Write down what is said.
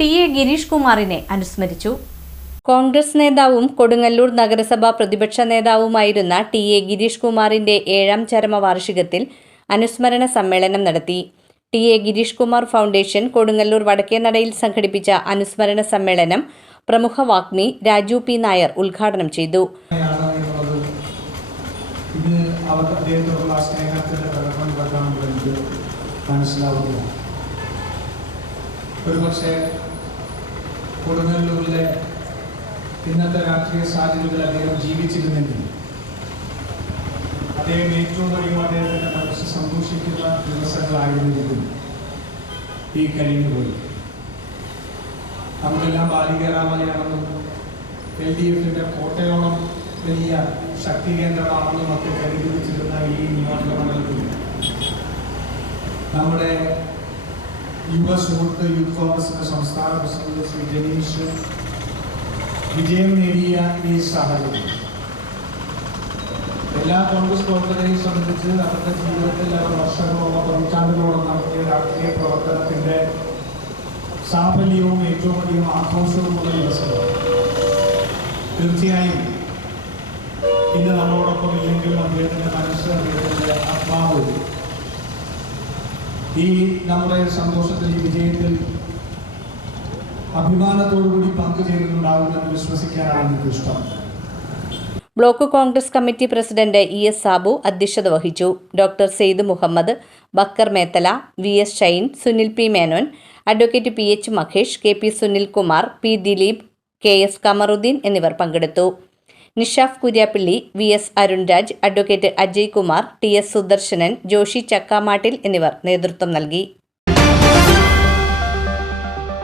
ടി.എ. ഗിരീഷ് കുമാറിനെ അനുസ്മരിച്ചു. കോൺഗ്രസ് നേതാവും കൊടുങ്ങല്ലൂർ നഗരസഭാ പ്രതിപക്ഷ നേതാവുമായിരുന്ന ടി.എ. ഗിരീഷ് കുമാറിന്റെ 7ാം ചരമവാർഷികത്തിൽ അനുസ്മരണ സമ്മേളനം നടത്തി. ടി.എ. ഗിരീഷ് കുമാർ ഫൗണ്ടേഷൻ കൊടുങ്ങല്ലൂർ വടക്കേനടയിൽ സംഘടിപ്പിച്ച അനുസ്മരണ സമ്മേളനം പ്രമുഖ വാഗ്മി രാജു പി. നായർ ഉദ്ഘാടനം ചെയ്തു. ഒരുപക്ഷെ കൊടുങ്ങല്ലൂരിലെ ഇന്നത്തെ രാഷ്ട്രീയ സാഹചര്യത്തിൽ അദ്ദേഹം ജീവിച്ചിരുന്നെങ്കിൽ അദ്ദേഹം ഏറ്റവും അധികം അദ്ദേഹത്തിന്റെ മനസ്സ് സന്തോഷിക്കുന്ന ദിവസങ്ങളായിരുന്നിരിക്കും ഈ കഴിഞ്ഞുപോയി. നമ്മളെല്ലാം ബാലികേറാമലയാണെന്നും LDFന്റെ കോട്ടയോളം വലിയ ശക്തി കേന്ദ്രമാണെന്നും ഒക്കെ കരുതിച്ചിരുന്ന ഈ നിയോജക മണ്ഡലത്തിൽ നമ്മുടെ യുവ സുഹൃത്ത് യൂത്ത് കോൺഗ്രസിന്റെ സംസ്ഥാന പ്രസിഡന്റ് ശ്രീ ജനീഷ് വിജയം നേടിയ ഈ സാഹചര്യം എല്ലാ കോൺഗ്രസ് പ്രവർത്തകരെയും സംബന്ധിച്ച് അവരുടെ ജീവിതത്തിൽ അവർ വർഷങ്ങളോളം പതിറ്റാണ്ടുകളോളം നടത്തിയ രാഷ്ട്രീയ പ്രവർത്തനത്തിന്റെ സാഫല്യവും ഏറ്റവും അധികം ആഘോഷവുമുള്ള ദിവസമാണ്. തീർച്ചയായും ഇന്ന് നമ്മളോടൊപ്പം ഇല്ലെങ്കിലും അദ്ദേഹത്തിന്റെ മനസ്സ്, അദ്ദേഹത്തിന്റെ ആത്മാവ് ഈ നമ്മുടെ സന്തോഷത്തിൽ, ഈ വിജയത്തിൽ അഭിമാനത്തോടുകൂടി പങ്കുചേരുന്നുണ്ടാകുമെന്ന് വിശ്വസിക്കാനാണ് എനിക്ക് ഇഷ്ടം. Block Congress committee president ES Sabu അധ്യക്ഷത വഹിച്ചു. Doctor Syed Muhammad, Bakkar Methala, VS Shine, Sunil P. Menon, advocate PH Mahesh, KP Sunilkumar, P. Dileep, KS Kamaruddin എന്നിവർ പങ്കെടുത്തു. Nishaf Kuriyappally, VS Arunraj, advocate Ajay Kumar, TS Sudarsanan, Joshi Chakkamattil എന്നിവർ നേതൃത്വം നൽകി.